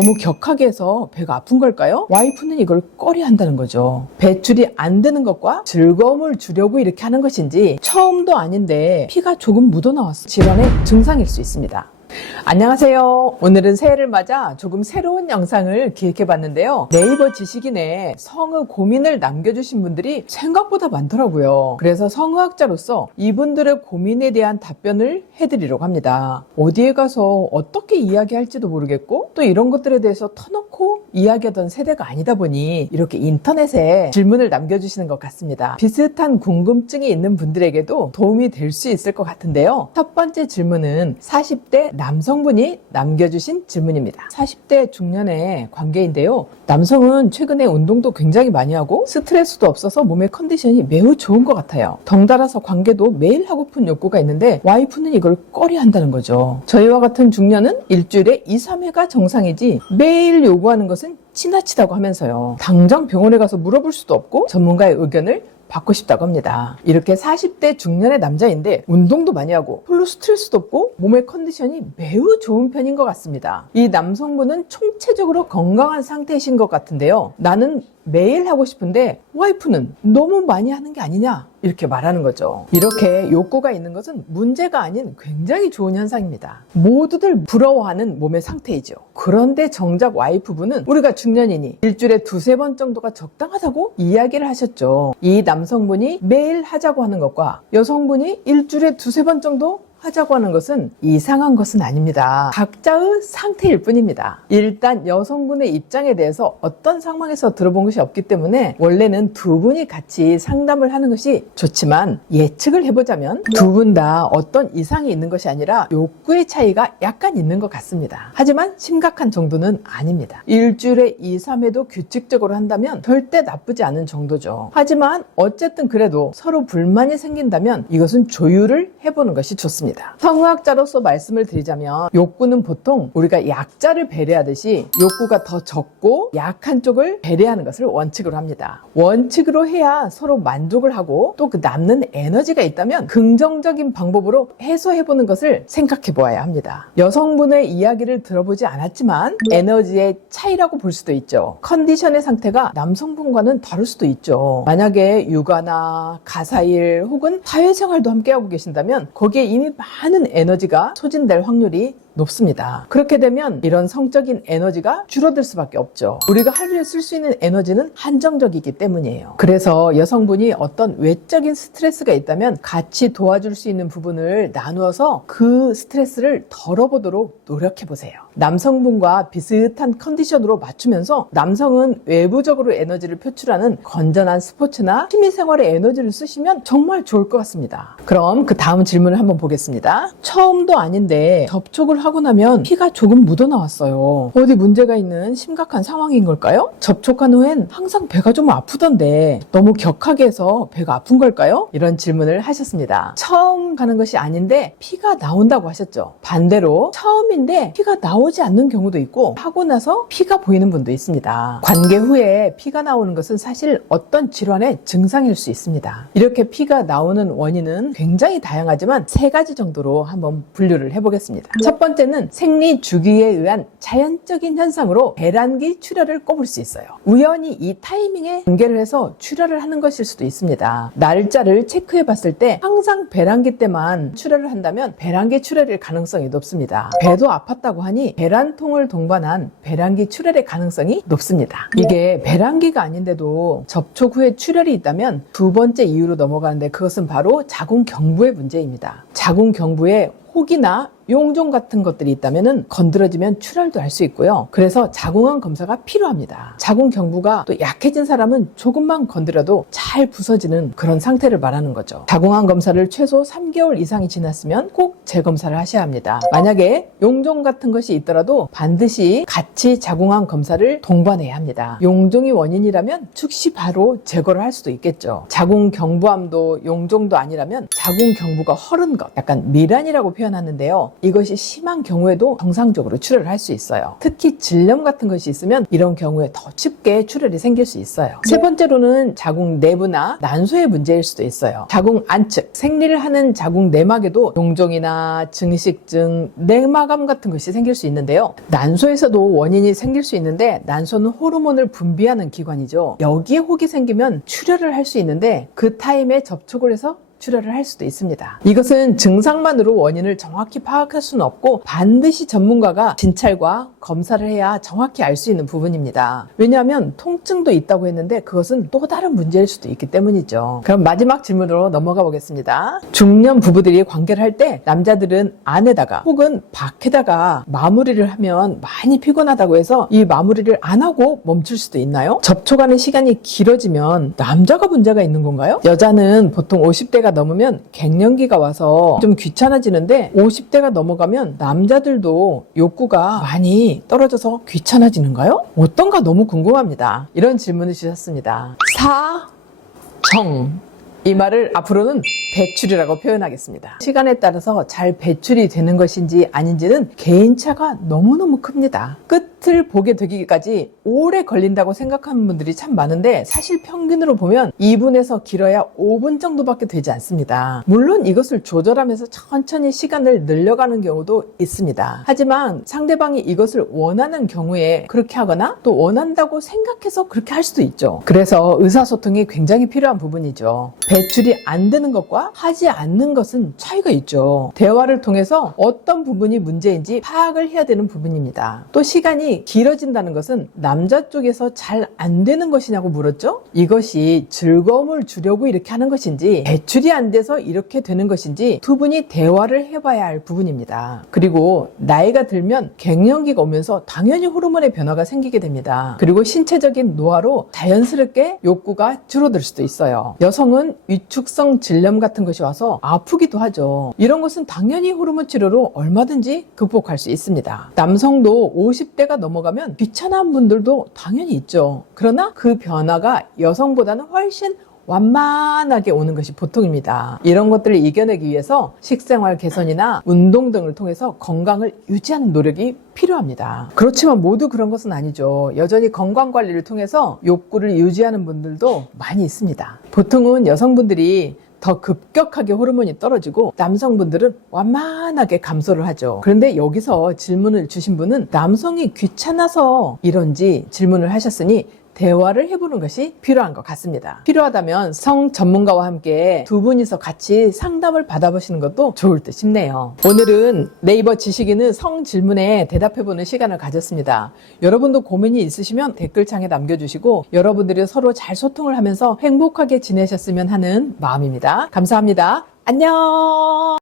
너무 격하게 해서 배가 아픈 걸까요? 와이프는 이걸 꺼려 한다는 거죠. 배출이 안 되는 것과 즐거움을 주려고 이렇게 하는 것인지 처음도 아닌데 피가 조금 묻어나왔어. 질환의 증상일 수 있습니다. 안녕하세요. 오늘은 새해를 맞아 조금 새로운 영상을 기획해봤는데요. 네이버 지식인에 성의 고민을 남겨주신 분들이 생각보다 많더라고요. 그래서 성의학자로서 이분들의 고민에 대한 답변을 해드리려고 합니다. 어디에 가서 어떻게 이야기할지도 모르겠고 또 이런 것들에 대해서 터놓고 이야기하던 세대가 아니다 보니 이렇게 인터넷에 질문을 남겨주시는 것 같습니다. 비슷한 궁금증이 있는 분들에게도 도움이 될 수 있을 것 같은데요. 첫 번째 질문은 40대 남성분이 남겨주신 질문입니다. 40대 중년의 관계인데요. 남성은 최근에 운동도 굉장히 많이 하고 스트레스도 없어서 몸의 컨디션이 매우 좋은 것 같아요. 덩달아서 관계도 매일 하고픈 욕구가 있는데 와이프는 이걸 꺼려 한다는 거죠. 저희와 같은 중년은 일주일에 2, 3회가 정상이지 매일 요구하는 것은 지나치다고 하면서요. 당장 병원에 가서 물어볼 수도 없고 전문가의 의견을 받고 싶다고 합니다. 이렇게 40대 중년의 남자인데 운동도 많이 하고 별로 스트레스도 없고 몸의 컨디션이 매우 좋은 편인 것 같습니다. 이 남성분은 총체적으로 건강한 상태이신 것 같은데요. 나는 매일 하고 싶은데 와이프는 너무 많이 하는 게 아니냐 이렇게 말하는 거죠. 이렇게 욕구가 있는 것은 문제가 아닌 굉장히 좋은 현상입니다. 모두들 부러워하는 몸의 상태이죠. 그런데 정작 와이프분은 우리가 중년이니 일주일에 두세 번 정도가 적당하다고 이야기를 하셨죠. 이 남성분이 매일 하자고 하는 것과 여성분이 일주일에 두세 번 정도 하자고 하는 것은 이상한 것은 아닙니다. 각자의 상태일 뿐입니다. 일단 여성분의 입장에 대해서 어떤 상황에서 들어본 것이 없기 때문에 원래는 두 분이 같이 상담을 하는 것이 좋지만 예측을 해보자면 두 분 다 어떤 이상이 있는 것이 아니라 욕구의 차이가 약간 있는 것 같습니다. 하지만 심각한 정도는 아닙니다. 일주일에 2, 3회도 규칙적으로 한다면 절대 나쁘지 않은 정도죠. 하지만 어쨌든 그래도 서로 불만이 생긴다면 이것은 조율을 해보는 것이 좋습니다. 성의학자로서 말씀을 드리자면 욕구는 보통 우리가 약자를 배려하듯이 욕구가 더 적고 약한 쪽을 배려하는 것을 원칙으로 합니다. 원칙으로 해야 서로 만족을 하고 또 그 남는 에너지가 있다면 긍정적인 방법으로 해소해보는 것을 생각해 보아야 합니다. 여성분의 이야기를 들어보지 않았지만 에너지의 차이라고 볼 수도 있죠. 컨디션의 상태가 남성분과는 다를 수도 있죠. 만약에 육아나 가사일 혹은 사회생활도 함께하고 계신다면 거기에 이미 많은 에너지가 소진될 확률이 높습니다. 그렇게 되면 이런 성적인 에너지가 줄어들 수밖에 없죠. 우리가 하루에 쓸 수 있는 에너지는 한정적이기 때문이에요. 그래서 여성분이 어떤 외적인 스트레스가 있다면 같이 도와줄 수 있는 부분을 나누어서 그 스트레스를 덜어보도록 노력해보세요. 남성분과 비슷한 컨디션으로 맞추면서 남성은 외부적으로 에너지를 표출하는 건전한 스포츠나 취미생활에 에너지를 쓰시면 정말 좋을 것 같습니다. 그럼 그 다음 질문을 한번 보겠습니다. 처음도 아닌데 접촉을 하고 나면 피가 조금 묻어나왔어요. 어디 문제가 있는 심각한 상황인 걸까요? 접촉한 후엔 항상 배가 좀 아프던데 너무 격하게 해서 배가 아픈 걸까요? 이런 질문을 하셨습니다. 처음 가는 것이 아닌데 피가 나온다고 하셨죠. 반대로 처음인데 피가 나오지 않는 경우도 있고 하고 나서 피가 보이는 분도 있습니다. 관계 후에 피가 나오는 것은 사실 어떤 질환의 증상일 수 있습니다. 이렇게 피가 나오는 원인은 굉장히 다양하지만 3가지 정도로 한번 분류를 해보겠습니다. 첫 번째는 생리 주기에 의한 자연적인 현상으로 배란기 출혈을 꼽을 수 있어요. 우연히 이 타이밍에 관계를 해서 출혈을 하는 것일 수도 있습니다. 날짜를 체크해 봤을 때 항상 배란기 때만 출혈을 한다면 배란기 출혈일 가능성이 높습니다. 배도 아팠다고 하니 배란통을 동반한 배란기 출혈의 가능성이 높습니다. 이게 배란기가 아닌데도 접촉 후에 출혈이 있다면 두 번째 이유로 넘어가는데 그것은 바로 자궁경부의 문제입니다. 자궁경부에 혹이나 용종 같은 것들이 있다면 건드려지면 출혈도 할 수 있고요. 그래서 자궁암 검사가 필요합니다. 자궁경부가 또 약해진 사람은 조금만 건드려도 잘 부서지는 그런 상태를 말하는 거죠. 자궁암 검사를 최소 3개월 이상이 지났으면 꼭 재검사를 하셔야 합니다. 만약에 용종 같은 것이 있더라도 반드시 같이 자궁암 검사를 동반해야 합니다. 용종이 원인이라면 즉시 바로 제거를 할 수도 있겠죠. 자궁경부암도 용종도 아니라면 자궁경부가 헐은 것, 약간 미란이라고 표현하는데요. 이것이 심한 경우에도 정상적으로 출혈을 할 수 있어요. 특히 질염 같은 것이 있으면 이런 경우에 더 쉽게 출혈이 생길 수 있어요. 세 번째로는 자궁 내부나 난소의 문제일 수도 있어요. 자궁 안측, 생리를 하는 자궁 내막에도 용종이나 증식증, 내막암 같은 것이 생길 수 있는데요. 난소에서도 원인이 생길 수 있는데 난소는 호르몬을 분비하는 기관이죠. 여기에 혹이 생기면 출혈을 할 수 있는데 그 타임에 접촉을 해서 출혈을 할 수도 있습니다. 이것은 증상만으로 원인을 정확히 파악할 수는 없고 반드시 전문가가 진찰과 검사를 해야 정확히 알 수 있는 부분입니다. 왜냐하면 통증도 있다고 했는데 그것은 또 다른 문제일 수도 있기 때문이죠. 그럼 마지막 질문으로 넘어가 보겠습니다. 중년 부부들이 관계를 할 때 남자들은 안에다가 혹은 밖에다가 마무리를 하면 많이 피곤하다고 해서 이 마무리를 안 하고 멈출 수도 있나요? 접촉하는 시간이 길어지면 남자가 문제가 있는 건가요? 여자는 보통 50대가 넘으면 갱년기가 와서 좀 귀찮아지는데 50대가 넘어가면 남자들도 욕구가 많이 떨어져서 귀찮아지는가요? 어떤가 너무 궁금합니다. 이런 질문을 주셨습니다. 사정, 이 말을 앞으로는 배출이라고 표현하겠습니다. 시간에 따라서 잘 배출이 되는 것인지 아닌지는 개인차가 너무너무 큽니다. 끝을 보게 되기까지 오래 걸린다고 생각하는 분들이 참 많은데 사실 평균으로 보면 2분에서 길어야 5분 정도밖에 되지 않습니다. 물론 이것을 조절하면서 천천히 시간을 늘려가는 경우도 있습니다. 하지만 상대방이 이것을 원하는 경우에 그렇게 하거나 또 원한다고 생각해서 그렇게 할 수도 있죠. 그래서 의사소통이 굉장히 필요한 부분이죠. 배출이 안 되는 것과 하지 않는 것은 차이가 있죠. 대화를 통해서 어떤 부분이 문제인지 파악을 해야 되는 부분입니다. 또 시간이 길어진다는 것은 남자 쪽에서 잘 안 되는 것이냐고 물었죠? 이것이 즐거움을 주려고 이렇게 하는 것인지 배출이 안 돼서 이렇게 되는 것인지 두 분이 대화를 해봐야 할 부분입니다. 그리고 나이가 들면 갱년기가 오면서 당연히 호르몬의 변화가 생기게 됩니다. 그리고 신체적인 노화로 자연스럽게 욕구가 줄어들 수도 있어요. 여성은 위축성 질염 같은 것이 와서 아프기도 하죠. 이런 것은 당연히 호르몬 치료로 얼마든지 극복할 수 있습니다. 남성도 50대가 넘어가면 귀찮은 분들도 당연히 있죠. 그러나 그 변화가 여성보다는 훨씬 완만하게 오는 것이 보통입니다. 이런 것들을 이겨내기 위해서 식생활 개선이나 운동 등을 통해서 건강을 유지하는 노력이 필요합니다. 그렇지만 모두 그런 것은 아니죠. 여전히 건강관리를 통해서 욕구를 유지하는 분들도 많이 있습니다. 보통은 여성분들이 더 급격하게 호르몬이 떨어지고 남성분들은 완만하게 감소를 하죠. 그런데 여기서 질문을 주신 분은 남성이 귀찮아서 이런지 질문을 하셨으니 대화를 해보는 것이 필요한 것 같습니다. 필요하다면 성 전문가와 함께 두 분이서 같이 상담을 받아보시는 것도 좋을 듯 싶네요. 오늘은 네이버 지식인은 성 질문에 대답해보는 시간을 가졌습니다. 여러분도 고민이 있으시면 댓글창에 남겨주시고 여러분들이 서로 잘 소통을 하면서 행복하게 지내셨으면 하는 마음입니다. 감사합니다. 안녕.